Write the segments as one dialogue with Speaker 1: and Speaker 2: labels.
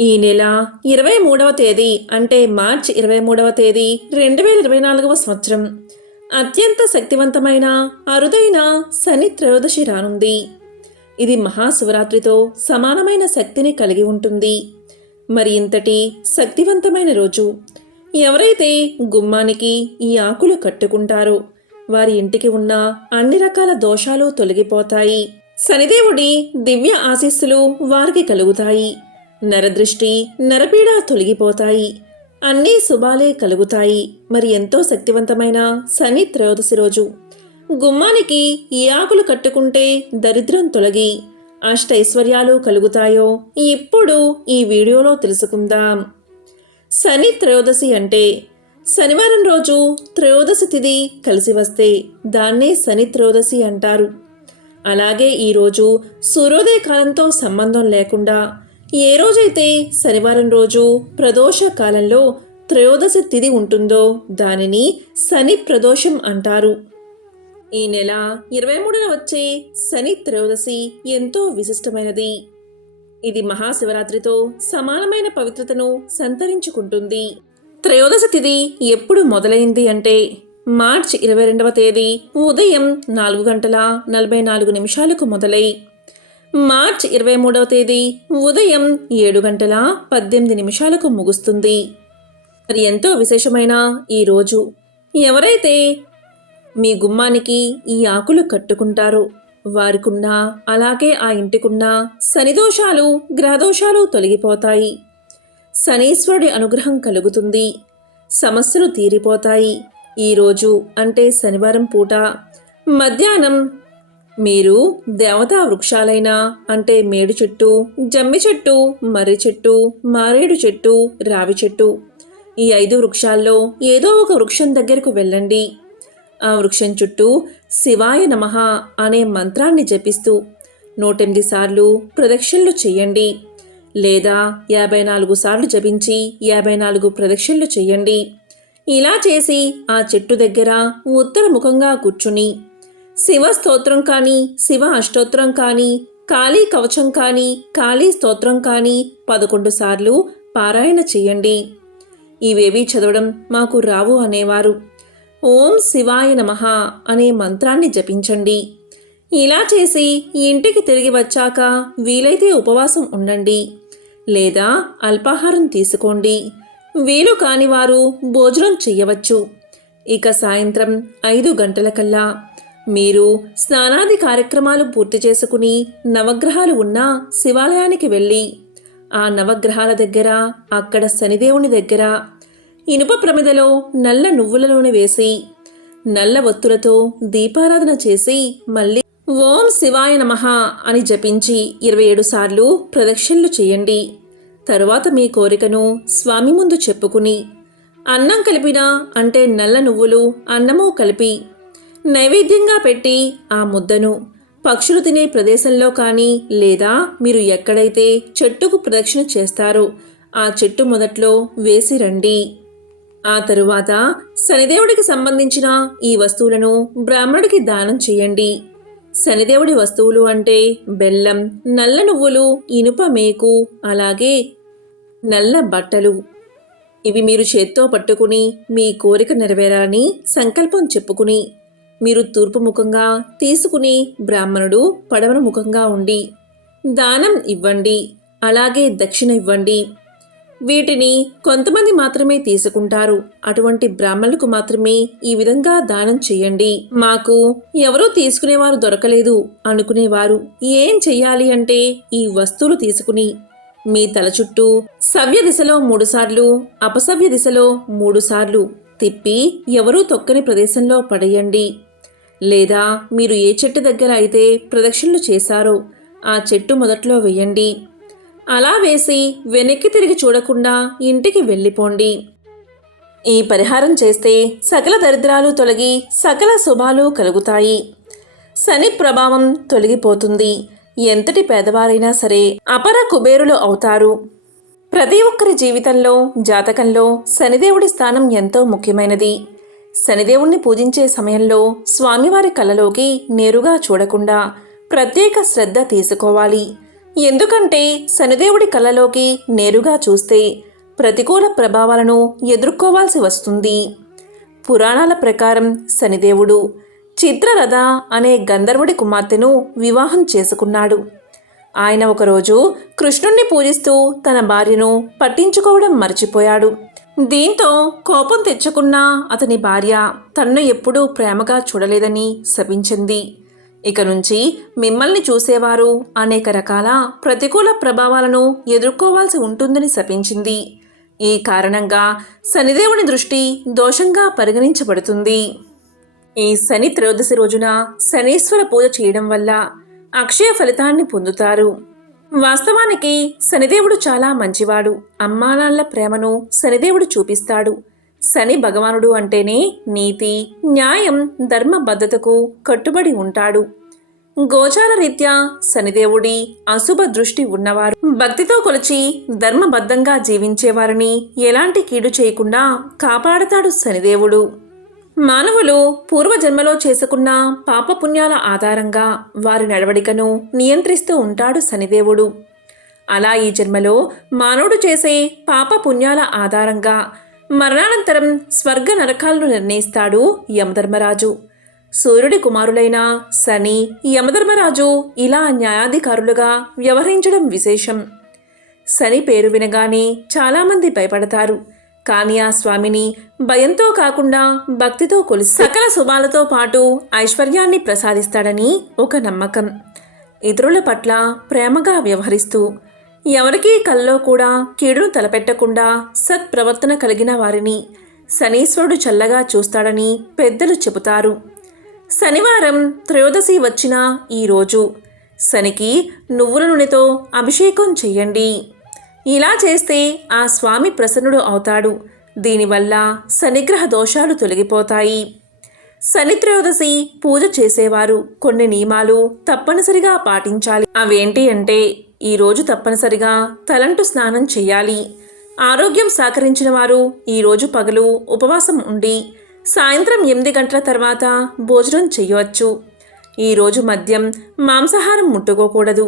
Speaker 1: ఈ నెల ఇరవై మూడవ తేదీ అంటే మార్చ్ ఇరవై మూడవ తేదీ రెండు వేల ఇరవై నాలుగవ సంవత్సరం. అత్యంత శక్తివంతమైన అరుదైన శని త్రయోదశి రానుంది. ఇది మహాశివరాత్రితో సమానమైన శక్తిని కలిగి ఉంటుంది. మరి ఇంతటి శక్తివంతమైన రోజు ఎవరైతే గుమ్మానికి ఈ ఆకులు కట్టుకుంటారో వారి ఇంటికి ఉన్న అన్ని రకాల దోషాలు తొలగిపోతాయి. శనిదేవుడి దివ్య ఆశీస్సులు వారికి కలుగుతాయి. నరదృష్టి నరపీడ తొలగిపోతాయి. అన్నీ శుభాలే కలుగుతాయి. మరి ఎంతో శక్తివంతమైన శని త్రయోదశి రోజు. గుమ్మానికి ఈ ఆకులు కట్టుకుంటే దరిద్రం తొలగి అష్టైశ్వర్యాలు కలుగుతాయో ఇప్పుడు ఈ వీడియోలో తెలుసుకుందాం. శని త్రయోదశి అంటే శనివారం రోజు త్రయోదశి తిథి కలిసి వస్తే దాన్నే శని త్రయోదశి అంటారు. అలాగే ఈరోజు సూర్యోదయ కాలంతో సంబంధం లేకుండా ఏ రోజైతే శనివారం రోజు ప్రదోష కాలంలో త్రయోదశ తిథి ఉంటుందో దానిని శని ప్రదోషం అంటారు. ఈ నెల ఇరవై మూడున వచ్చే శని త్రయోదశి ఎంతో విశిష్టమైనది. ఇది మహాశివరాత్రితో సమానమైన పవిత్రతను సంతరించుకుంటుంది. త్రయోదశ తిథి ఎప్పుడు మొదలైంది అంటే మార్చ్ ఇరవై రెండవ తేదీ ఉదయం నాలుగు గంటల నలభై నాలుగు నిమిషాలకు మొదలై మార్చ్ ఇరవై మూడవ తేదీ ఉదయం ఏడు గంటల పద్దెనిమిది నిమిషాలకు ముగుస్తుంది. మరి ఎంతో విశేషమైన ఈ రోజు ఎవరైతే మీ గుమ్మానికి ఈ ఆకులు కట్టుకుంటారో వారికున్నా అలాగే ఆ ఇంటికున్న శనిదోషాలు గ్రహదోషాలు తొలగిపోతాయి. శనీశ్వరుడి అనుగ్రహం కలుగుతుంది. సమస్యలు తీరిపోతాయి. ఈరోజు అంటే శనివారం పూట మధ్యాహ్నం మీరు దేవతా వృక్షాలైన అంటే మేడు చెట్టు జమ్మి చెట్టు మర్రి చెట్టు మారేడు చెట్టు రావి చెట్టు ఈ ఐదు వృక్షాల్లో ఏదో ఒక వృక్షం దగ్గరకు వెళ్ళండి. ఆ వృక్షం చుట్టూ శివాయ నమః అనే మంత్రాన్ని జపిస్తూ నూటెనిమిది సార్లు ప్రదక్షిణలు చేయండి. లేదా యాభై నాలుగు సార్లు జపించి యాభై నాలుగు ప్రదక్షిణలు చేయండి. ఇలా చేసి ఆ చెట్టు దగ్గర ఉత్తర ముఖంగా కూర్చుని శివ స్తోత్రం కానీ శివ అష్టోత్రం కానీ కాళీ కవచం కానీ కాళీ స్తోత్రం కానీ పదకొండు సార్లు పారాయణ చేయండి. ఇవేవీ చదవడం మాకు రావు అనేవారు. ఓం శివాయ నమః అనే మంత్రాన్ని జపించండి. ఇలా చేసి ఇంటికి తిరిగి వచ్చాక వీలైతే ఉపవాసం ఉండండి. లేదా అల్పాహారం తీసుకోండి. వీలు కాని వారు భోజనం చెయ్యవచ్చు ఇక సాయంత్రం ఐదు గంటలకల్లా మీరు స్నానాది కార్యక్రమాలు పూర్తి చేసుకుని నవగ్రహాలు ఉన్న శివాలయానికి వెళ్ళి ఆ నవగ్రహాల దగ్గర అక్కడ శనిదేవుని దగ్గర ఇనుప ప్రమిదలో నల్ల నువ్వుల నూనె వేసి నల్ల ఒత్తులతో దీపారాధన చేసి మళ్ళీ ఓం శివాయ నమః అని జపించి ఇరవై ఏడు సార్లు ప్రదక్షిణలు చేయండి. తరువాత మీ కోరికను స్వామి ముందు చెప్పుకుని అన్నం కలిపిన అంటే నల్ల నువ్వులు అన్నము కలిపి నైవేద్యంగా పెట్టి ఆ ముద్దను పక్షులు తినే ప్రదేశంలో కానీ లేదా మీరు ఎక్కడైతే చెట్టుకు ప్రదక్షిణ చేస్తారో ఆ చెట్టు మొదట్లో వేసి రండి. ఆ తరువాత శనిదేవుడికి సంబంధించిన ఈ వస్తువులను బ్రాహ్మణుడికి దానం చేయండి. శనిదేవుడి వస్తువులు అంటే బెల్లం నల్ల నువ్వులు ఇనుప మేకు అలాగే నల్ల బట్టలు. ఇవి మీరు చేత్తో పట్టుకుని మీ కోరిక నెరవేరాలని సంకల్పం చెప్పుకుని మీరు తూర్పు ముఖంగా తీసుకుని బ్రాహ్మణుడు పడమర ముఖంగా ఉండి దానం ఇవ్వండి అలాగే దక్షిణ ఇవ్వండి. వీటిని కొంతమంది మాత్రమే తీసుకుంటారు. అటువంటి బ్రాహ్మణులకు మాత్రమే ఈ విధంగా దానం చేయండి. మాకు ఎవరూ తీసుకునేవారు దొరకలేదు అనుకునేవారు. ఏం చెయ్యాలి అంటే ఈ వస్తువులు తీసుకుని మీ తల చుట్టూ సవ్య దిశలో మూడుసార్లు అపసవ్య దిశలో మూడుసార్లు తిప్పి ఎవరూ తొక్కని ప్రదేశంలో పడేయండి. లేదా మీరు ఏ చెట్టు దగ్గర అయితే ప్రదక్షిణలు చేశారో ఆ చెట్టు మొదట్లో వేయండి. అలా వేసి వెనక్కి తిరిగి చూడకుండా ఇంటికి వెళ్ళిపోండి. ఈ పరిహారం చేస్తే సకల దరిద్రాలు తొలగి సకల శుభాలు కలుగుతాయి. శని ప్రభావం తొలగిపోతుంది. ఎంతటి పేదవారైనా సరే అపర కుబేరులు అవుతారు. ప్రతి ఒక్కరి జీవితంలో జాతకంలో శనిదేవుడి స్థానం ఎంతో ముఖ్యమైనది. శనిదేవుణ్ణి పూజించే సమయంలో స్వామివారి కలలోకి నేరుగా చూడకుండా ప్రత్యేక శ్రద్ధ తీసుకోవాలి. ఎందుకంటే శనిదేవుడి కలలోకి నేరుగా చూస్తే ప్రతికూల ప్రభావాలను ఎదుర్కోవాల్సి వస్తుంది. పురాణాల ప్రకారం శనిదేవుడు చిత్రరథ అనే గంధర్వుడి కుమార్తెను వివాహం చేసుకున్నాడు. ఆయన ఒకరోజు కృష్ణుణ్ణి పూజిస్తూ తన భార్యను పట్టించుకోవడం మర్చిపోయాడు. దీంతో కోపం తెచ్చుకున్న అతని భార్య తన్ను ఎప్పుడూ ప్రేమగా చూడలేదని శపించింది. ఇక నుంచి మిమ్మల్ని చూసేవారు అనేక రకాల ప్రతికూల ప్రభావాలను ఎదుర్కోవాల్సి ఉంటుందని శపించింది. ఈ కారణంగా శనిదేవుని దృష్టి దోషంగా పరిగణించబడుతుంది. ఈ శని త్రయోదశి రోజున శనీశ్వర పూజ చేయడం వల్ల అక్షయ ఫలితాన్ని పొందుతారు. వాస్తవానికి శనిదేవుడు చాలా మంచివాడు. అమ్మానాళ్ళ ప్రేమను శనిదేవుడు చూపిస్తాడు. శని భగవానుడు అంటేనే నీతి న్యాయం ధర్మబద్ధతకు కట్టుబడి ఉంటాడు. గోచార రీత్యా శనిదేవుడి అశుభ దృష్టి ఉన్నవారు. భక్తితో కొలిచి ధర్మబద్ధంగా జీవించేవారిని ఎలాంటి కీడు చేయకుండా కాపాడతాడు శనిదేవుడు. మానవులు పూర్వజన్మలో చేసుకున్న పాపపుణ్యాల ఆధారంగా వారి నడవడికను నియంత్రిస్తూ ఉంటాడు శనిదేవుడు. అలా ఈ జన్మలో మానవుడు చేసే పాపపుణ్యాల ఆధారంగా మరణానంతరం స్వర్గ నరకాలను నిర్ణయిస్తాడు యమధర్మరాజు. సూర్యుడి కుమారులైన శని యమధర్మరాజు ఇలా న్యాయాధికారులుగా వ్యవహరించడం విశేషం. శని పేరు వినగానే చాలామంది భయపడతారు. కానీ ఆ స్వామిని భయంతో కాకుండా భక్తితో కొలిసి సకల శుభాలతో పాటు ఐశ్వర్యాన్ని ప్రసాదిస్తాడని ఒక నమ్మకం. ఇతరుల పట్ల ప్రేమగా వ్యవహరిస్తూ ఎవరికీ కల్లో కూడా కీడును తలపెట్టకుండా సత్ప్రవర్తన కలిగిన వారిని శనీశ్వరుడు చల్లగా చూస్తాడని పెద్దలు చెబుతారు. శనివారం త్రయోదశి వచ్చిన ఈరోజు శనికి నువ్వుల నూనెతో అభిషేకం చెయ్యండి. ఇలా చేస్తే ఆ స్వామి ప్రసన్నుడు అవుతాడు. దీనివల్ల శనిగ్రహ దోషాలు తొలగిపోతాయి. శనిత్రయోదశి పూజ చేసేవారు. కొన్ని నియమాలు తప్పనిసరిగా పాటించాలి. అవేంటి అంటే ఈరోజు తప్పనిసరిగా తలంటు స్నానం చేయాలి. ఆరోగ్యం సహకరించిన వారు ఈరోజు పగలు ఉపవాసం ఉండి సాయంత్రం ఎనిమిది గంటల తర్వాత భోజనం చేయవచ్చు. ఈరోజు మద్యం మాంసాహారం ముట్టుకోకూడదు.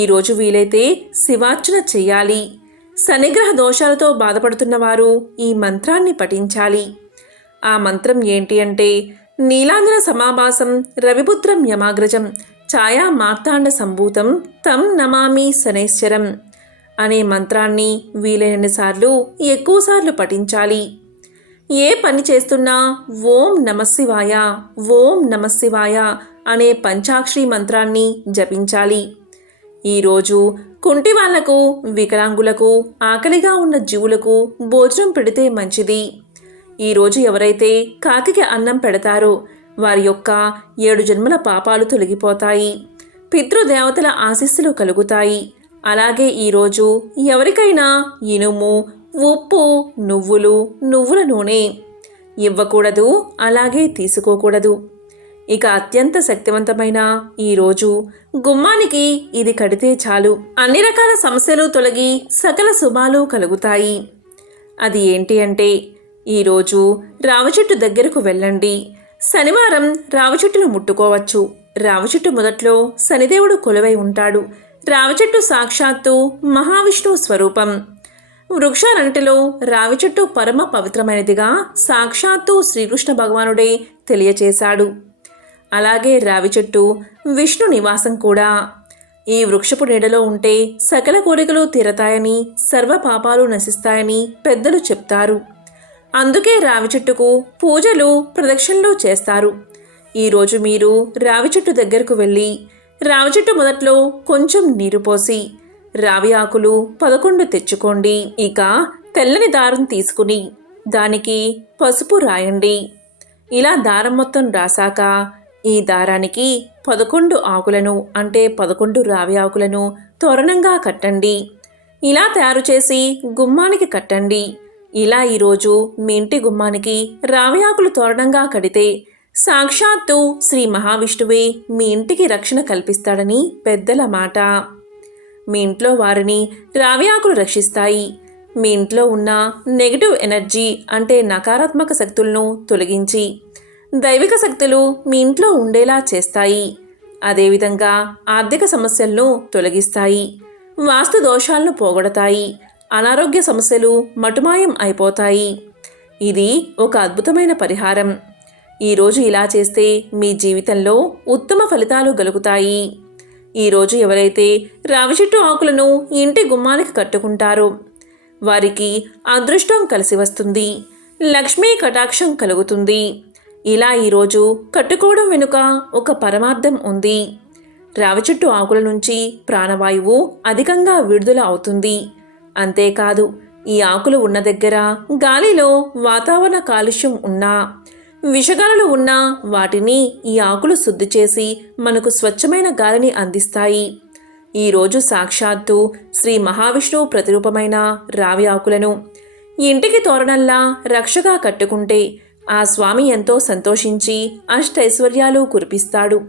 Speaker 1: ఈరోజు వీలైతే శివార్చన చెయ్యాలి శనిగ్రహ దోషాలతో బాధపడుతున్నవారు ఈ మంత్రాన్ని పఠించాలి. ఆ మంత్రం ఏంటి అంటే నీలాంధ్ర సమాభాసం రవిపుత్రం యమాగ్రజం ఛాయా మార్తాండ సంభూతం తం నమామి శనేశ్వరం అనే మంత్రాన్ని వీలైనన్నిసార్లు ఎక్కువసార్లు పఠించాలి. ఏ పని చేస్తున్నా ఓం నమశివాయ ఓం నమశివాయ అనే పంచాక్షరి మంత్రాన్ని జపించాలి. ఈరోజు కుంటి వాళ్ళకు వికలాంగులకు ఆకలిగా ఉన్న జీవులకు భోజనం పెడితే మంచిది. ఈరోజు ఎవరైతే కాకికి అన్నం పెడతారో వారి యొక్క ఏడు జన్మల పాపాలు తొలగిపోతాయి. పితృదేవతల ఆశీస్సులు కలుగుతాయి. అలాగే ఈరోజు ఎవరికైనా ఇనుము ఉప్పు నువ్వులు నువ్వుల నూనె ఇవ్వకూడదు అలాగే తీసుకోకూడదు. ఇక అత్యంత శక్తివంతమైన ఈరోజు గుమ్మానికి ఇది కడితే చాలు. అన్ని రకాల సమస్యలు తొలగి సకల శుభాలు కలుగుతాయి. అది ఏంటి అంటే ఈరోజు రావచెట్టు దగ్గరకు వెళ్ళండి. శనివారం రావచెట్టును ముట్టుకోవచ్చు. రావచెట్టు మొదట్లో శనిదేవుడు కొలువై ఉంటాడు. రావచెట్టు సాక్షాత్తు మహావిష్ణువు స్వరూపం. వృక్షాలన్నిటిలో రావి చెట్టు పరమ పవిత్రమైనదిగా సాక్షాత్తు శ్రీకృష్ణ భగవానుడే తెలియచేశాడు. అలాగే రావి చెట్టు విష్ణు నివాసం కూడా. ఈ వృక్షపు నీడలో ఉంటే సకల కోరికలు తీరతాయని సర్వ పాపాలు నశిస్తాయని పెద్దలు చెప్తారు. అందుకే రావి చెట్టుకు పూజలు ప్రదక్షిణలు చేస్తారు. ఈరోజు మీరు రావి చెట్టు దగ్గరకు వెళ్ళి రావి చెట్టు మొదట్లో కొంచెం నీరు పోసి రావి ఆకులు పదకొండు తెచ్చుకోండి. ఇక తెల్లని దారం తీసుకుని దానికి పసుపు రాయండి. ఇలా దారం మొత్తం రాసాక ఈ దారానికి పదకొండు ఆకులను అంటే పదకొండు రావి ఆకులను తోరణంగా కట్టండి. ఇలా తయారు చేసి గుమ్మానికి కట్టండి. ఇలా ఈరోజు మీ ఇంటి గుమ్మానికి రావి ఆకులు తోరణంగా కడితే సాక్షాత్తు శ్రీ మహావిష్ణువే మీ ఇంటికి రక్షణ కల్పిస్తాడని పెద్దల మాట. మీ ఇంట్లో వారిని రావి ఆకులు రక్షిస్తాయి. మీ ఇంట్లో ఉన్న నెగిటివ్ ఎనర్జీ అంటే నకారాత్మక శక్తులను తొలగించి దైవిక శక్తులు మీ ఇంట్లో ఉండేలా చేస్తాయి. అదేవిధంగా ఆర్థిక సమస్యలను తొలగిస్తాయి. వాస్తు దోషాలను పోగొడతాయి. అనారోగ్య సమస్యలు మటుమాయం అయిపోతాయి. ఇది ఒక అద్భుతమైన పరిహారం. ఈరోజు ఇలా చేస్తే మీ జీవితంలో ఉత్తమ ఫలితాలు కలుగుతాయి ఈరోజు ఎవరైతే రావి చెట్టు ఆకులను ఇంటి గుమ్మానికి కట్టుకుంటారో వారికి అదృష్టం కలిసి వస్తుంది. లక్ష్మీ కటాక్షం కలుగుతుంది. ఇలా ఈరోజు కట్టుకోవడం వెనుక ఒక పరమార్థం ఉంది. రావి చెట్టు ఆకుల నుంచి ప్రాణవాయువు అధికంగా విడుదల అవుతుంది. అంతేకాదు ఈ ఆకులు ఉన్న దగ్గర గాలిలో వాతావరణ కాలుష్యం ఉన్నా విషగాలులు ఉన్నా వాటిని ఈ ఆకులు శుద్ధి చేసి మనకు స్వచ్ఛమైన గాలిని అందిస్తాయి. ఈరోజు సాక్షాత్తు శ్రీ మహావిష్ణువు ప్రతిరూపమైన రావి ఆకులను ఇంటికి తోరణల్లా రక్షగా కట్టుకుంటే ఆ స్వామి ఎంతో సంతోషించి అష్టైశ్వర్యాలు కురిపిస్తాడు.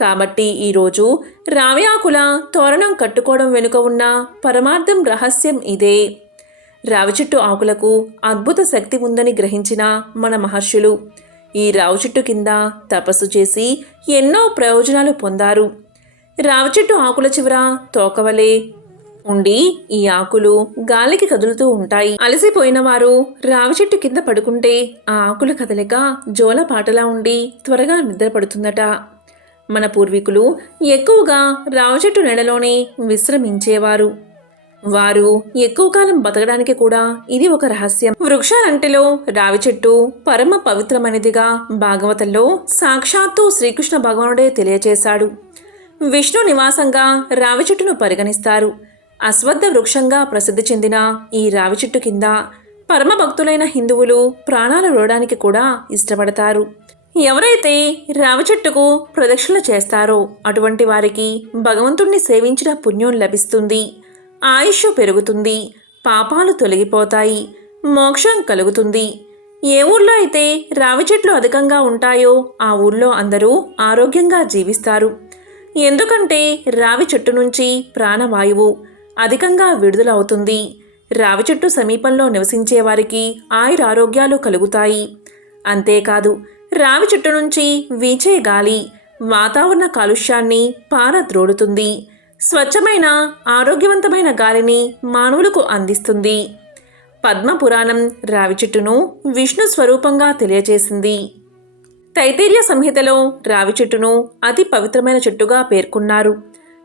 Speaker 1: కాబట్టి ఈరోజు రావి ఆకుల తోరణం కట్టుకోవడం వెనుక ఉన్న పరమార్థం రహస్యం ఇదే. రావి చెట్టు ఆకులకు అద్భుత శక్తి ఉందని గ్రహించిన మన మహర్షులు ఈ రావి చెట్టు కింద తపస్సు చేసి ఎన్నో ప్రయోజనాలు పొందారు. రావి చెట్టు ఆకుల చివర తోకవలే ఉండి ఈ ఆకులు గాలికి కదులుతూ ఉంటాయి. అలసిపోయిన వారు రావి చెట్టు కింద పడుకుంటే ఆ ఆకుల కదలిక జోల పాటలా ఉండి త్వరగా నిద్రపడుతుందట. మన పూర్వీకులు ఎక్కువగా రావి చెట్టు నెలలోనే విశ్రమించేవారు. వారు ఎక్కువ కాలం బతకడానికి కూడా ఇది ఒక రహస్యం. వృక్షాలంటిలో రావి చెట్టు పరమ పవిత్రమైనదిగా భాగవతంలో సాక్షాత్తు శ్రీకృష్ణ భగవానుడే తెలియచేశాడు. విష్ణు నివాసంగా రావి చెట్టును పరిగణిస్తారు. అశ్వత్థ వృక్షంగా ప్రసిద్ధి చెందిన ఈ రావి చెట్టు కింద పరమ భక్తులైన హిందువులు ప్రాణాలు విడడానికి కూడా ఇష్టపడతారు. ఎవరైతే రావి చెట్టుకు ప్రదక్షిణ చేస్తారో అటువంటి వారికి భగవంతుణ్ణి సేవించిన పుణ్యం లభిస్తుంది. ఆయుష్ పెరుగుతుంది పాపాలు తొలగిపోతాయి మోక్షం కలుగుతుంది. ఏ ఊర్లో అయితే రావి చెట్లు అధికంగా ఉంటాయో ఆ ఊర్లో అందరూ ఆరోగ్యంగా జీవిస్తారు. ఎందుకంటే రావి చెట్టు నుంచి ప్రాణవాయువు అధికంగా విడుదల అవుతుంది రావి చెట్టు సమీపంలో నివసించే వారికి ఆయురారోగ్యాలు కలుగుతాయి. అంతేకాదు రావి చెట్టు నుంచి వీచే గాలి వాతావరణ కాలుష్యాన్ని పారద్రోడుతుంది స్వచ్ఛమైన ఆరోగ్యవంతమైన గాలిని మానవులకు అందిస్తుంది. పద్మపురాణం రావి చెట్టును విష్ణు స్వరూపంగా తెలియజేసింది తైతీర్య సంహితలో రావి చెట్టును అతి పవిత్రమైన చెట్టుగా పేర్కొన్నారు.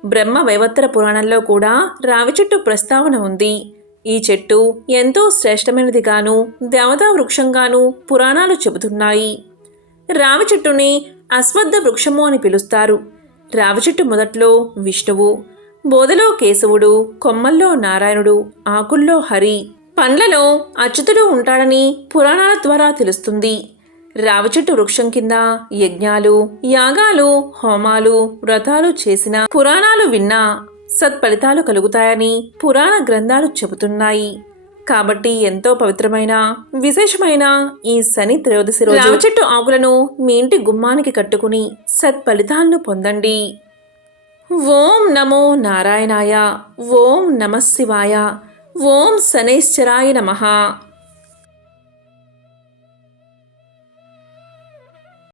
Speaker 1: బ్రహ్మ వైవత్తర పురాణంలో కూడా రావి చెట్టు ప్రస్తావన ఉంది. ఈ చెట్టు ఎంతో శ్రేష్టమైనదిగాను దేవతా వృక్షంగాను పురాణాలు చెబుతున్నాయి. రావి చెట్టుని అశ్వద్ధ వృక్షము అని పిలుస్తారు. రావి చెట్టు మొదట్లో విష్ణువు బోధలో కేశవుడు కొమ్మల్లో నారాయణుడు ఆకుల్లో హరి పండ్లలో అచ్యుతుడు ఉంటాడని పురాణాల ద్వారా తెలుస్తుంది. రావి చెట్టు వృక్షం కింద యజ్ఞాలు యాగాలు హోమాలు వ్రతాలు చేసిన పురాణాలు విన్నా సత్ఫలితాలు కలుగుతాయని పురాణ గ్రంథాలు చెబుతున్నాయి. కాబట్టి ఎంతో పవిత్రమైన విశేషమైన ఈ శని త్రయోదశి రోజు రావి చెట్టు ఆకులను మీ ఇంటి గుమ్మానికి కట్టుకుని సత్ఫలితాలను పొందండి. ఓం నమో నారాయణాయ ఓం నమ శివాయ ఓం శనేశ్వరాయ నమః.